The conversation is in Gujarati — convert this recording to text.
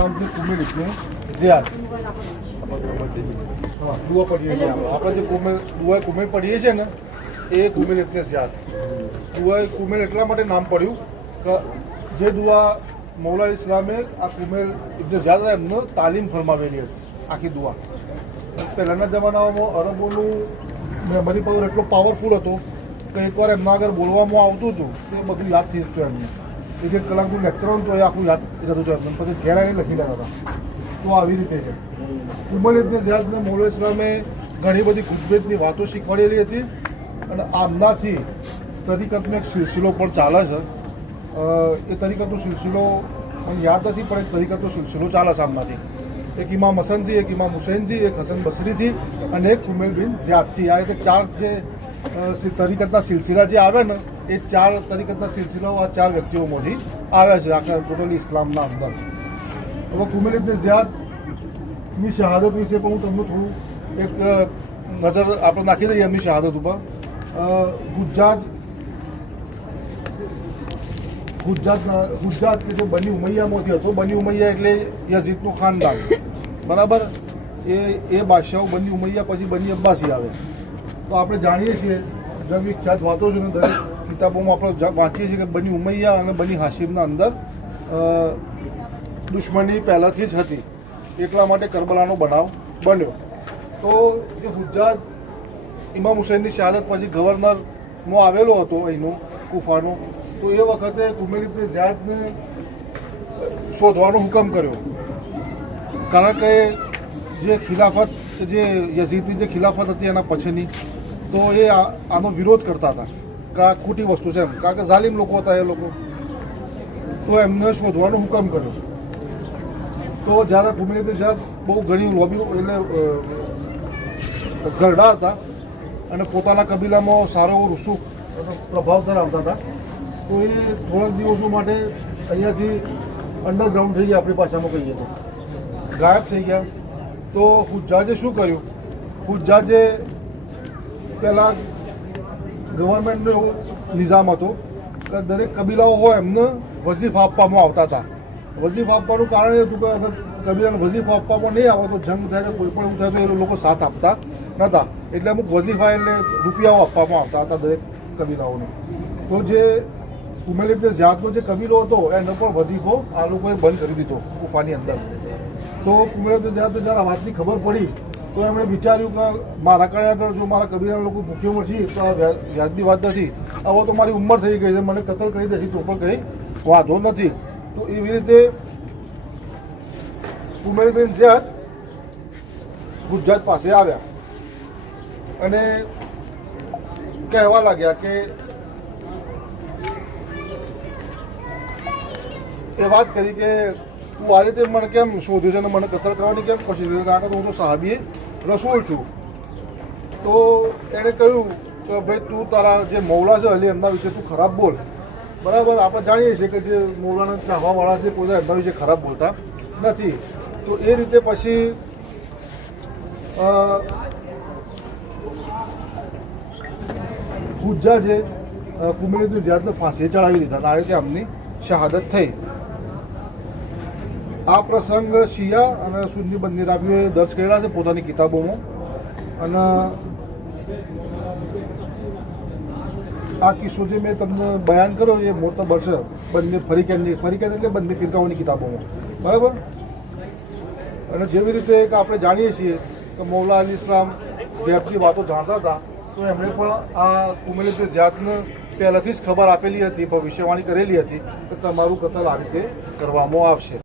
नाम से कुमेल इतने ज़ियाद हाँ दुआ पढ़िए છીએ આપણે જે દુઆ કુમેલ પઢીએ છીએ ને એ કુમેલ ઇતને ઝિયાદ દુઆ કુમેલ એટલા માટે નામ પડ્યું કે જે દુઆ મૌલા ઇસ્લામે આ કુમેલ ઇતને ઝિયાદ એમને તાલીમ ફરમાવેલી હતી આખી દુઆ પહેલાંના જમાનામાં અરબોનું મેમરી પાવર એટલો પાવરફુલ હતો કે એકવાર એમના આગળ બોલવામાં આવતું હતું તે બધું યાદ થઈ જતું એમને એક કલાકનું લેક્ચર હોય તો એ આખું યાદ જતું હતું એમને પછી ઘેર આવીને લખી લેતા હતા તો આવી રીતે છે કુમેલ ઇતને ઝિયાદને મૌલા ઇસ્લામે ઘણી બધી ખુદબેતની વાતો શીખવાડેલી હતી અને આમનાથી તરીકતનો એક સિલસિલો પણ ચાલે છે એ તરીકતનો સિલસિલો મને યાદ નથી પણ એક તરીકતનો સિલસિલો ચાલે છે આમનાથી એક ઇમામ હસનથી એક ઇમામ હુસૈનથી એક હસન બસરીથી અને એક કુમેલ બિન ઝિયાદથી આ રીતે ચાર જે તરીકતના સિલસિલા જે આવે ને એ ચાર તરીકતના સિલસિલાઓ આ ચાર વ્યક્તિઓમાંથી આવ્યા છે આખા ટોટલી ઇસ્લામના અંદર હવે કુમેલ ઇતને ઝિયાદની શહાદત વિશે પણ હું તમને થોડું એક નજર આપણે નાખી દઈએ એમની શહાદત ઉપર હુજ્જાજ કે જે બની ઉમૈયામાંથી હતો બની ઉમૈયા એટલે યઝીદનું ખાનદાન બરાબર એ બાદશાહો બની ઉમૈયા પછી બની અબ્બાસી આવે તો આપણે જાણીએ છીએ જે વિખ્યાત વાતો છે ને દરેક કિતાબોમાં આપણે વાંચીએ છીએ કે બની ઉમૈયા અને બની હાશિમના અંદર દુશ્મની પહેલાંથી જ હતી એટલા માટે કરબલાનો બનાવ બન્યો તો જે હુજ્જાજ ઇમામ હુસૈનની શહાદત પછી ગવર્નરમાં આવેલો હતો અહીંનો કુફાનો તો એ વખતે કુમેલ ઇતને ઝિયાદને શોધવાનો હુકમ કર્યો કારણ કે જે ખિલાફત જે યઝીદની જે ખિલાફત હતી એના પછીની તો એ આનો વિરોધ કરતા હતા કે આ ખોટી વસ્તુ છે એમ કારણ કે ઝાલિમ લોકો હતા એ લોકો તો એમને શોધવાનો હુકમ કર્યો તો જ્યારે કુમેલ ઇતને ઝિયાદ બહુ ઘણી લોબી એટલે ગરડા હતા અને પોતાના કબીલામાં સારો રૂસુખ પ્રભાવ ધરાવતા હતા તો એ થોડાક દિવસો માટે અહીંયાથી અંડરગ્રાઉન્ડ થઈ ગયા આપણી ભાષામાં કહીએ તો ગાયબ થઈ ગયા તો હુજ્જાજે શું કર્યું હુજ્જાજે પહેલાં ગવર્મેન્ટનો એવો નિઝામ હતો કે દરેક કબીલાઓ હોય એમને વઝીફા આપવામાં આવતા હતા વઝીફા આપવાનું કારણ એ હતું કે અગર કબીલાને વઝીફા આપવામાં નહીં આવે તો જંગ થાય કે કોઈ પણ એવું થાય તો એ લોકો સાથ આપતા નહોતા એટલે અમુક વઝીફા એટલે રૂપિયાઓ આપવામાં આવતા હતા દરેક કબીલાઓને તો જે કુમેલ ઇતને ઝિયાદનો જે કબીલો હતો એનો પણ વઝીફો આ લોકોએ બંધ કરી દીધો ગુફાની અંદર તો કુમેલ ઇતને ઝિયાદને જ્યારે આ વાતની ખબર પડી તો એમણે વિચાર્યું કે મારા કારણે આગળ જો મારા કબીલાના લોકો ભૂખ્યો મળશે તો આ વ્યાજની વાત નથી હવે તો મારી ઉંમર થઈ ગઈ છે મને કતલ કરી દેશે તો પણ કંઈ વાંધો નથી તો એવી રીતે કુમેલ બિન ઝિયાદ હુજ્જાજ પાસે આવ્યા અને કહેવા લાગ્યા કે એ વાત કરી કે તું આ રીતે મને કેમ શોધ્યું છે અને મને કતલ કરવાની કેમ કોશિશ કરી કારણ કે હું તો સાહાબી રસૂલ છું તો એણે કહ્યું કે ભાઈ તું તારા જે મૌલા છે અલી એમના વિશે તું ખરાબ બોલ બરાબર આપણે જાણીએ છીએ કે જે મૌલાના ચાહવાવાળા છે કોઈ એમના વિશે ખરાબ બોલતા નથી તો એ રીતે પછી હુજ્જાજે કુમેલ ઇતને ઝિયાદને ફાંસીએ ચડાવી દીધા આ રીતે એમની શહાદત થઈ આ પ્રસંગ શિયા અને સુન્ની બંને રાવીઓએ દર્જ કર્યા છે પોતાની કિતાબોમાં અને આ કિસ્સો જે મેં તમને બયાન કર્યો એ મોતબર છે બંને ફરીકેની એટલે બંને ફિરકાઓની કિતાબોમાં બરાબર અને જેવી રીતે કે આપણે જાણીએ છીએ કે મૌલા અલી ઇસ્લામ ગેપની વાતો જાણતા હતા તો એમણે પણ આ કુમેલ ઇતને ઝિયાદને પહેલાંથી જ ખબર આપેલી હતી ભવિષ્યવાણી કરેલી હતી કે તમારું કતલ આ રીતે કરવામાં આવશે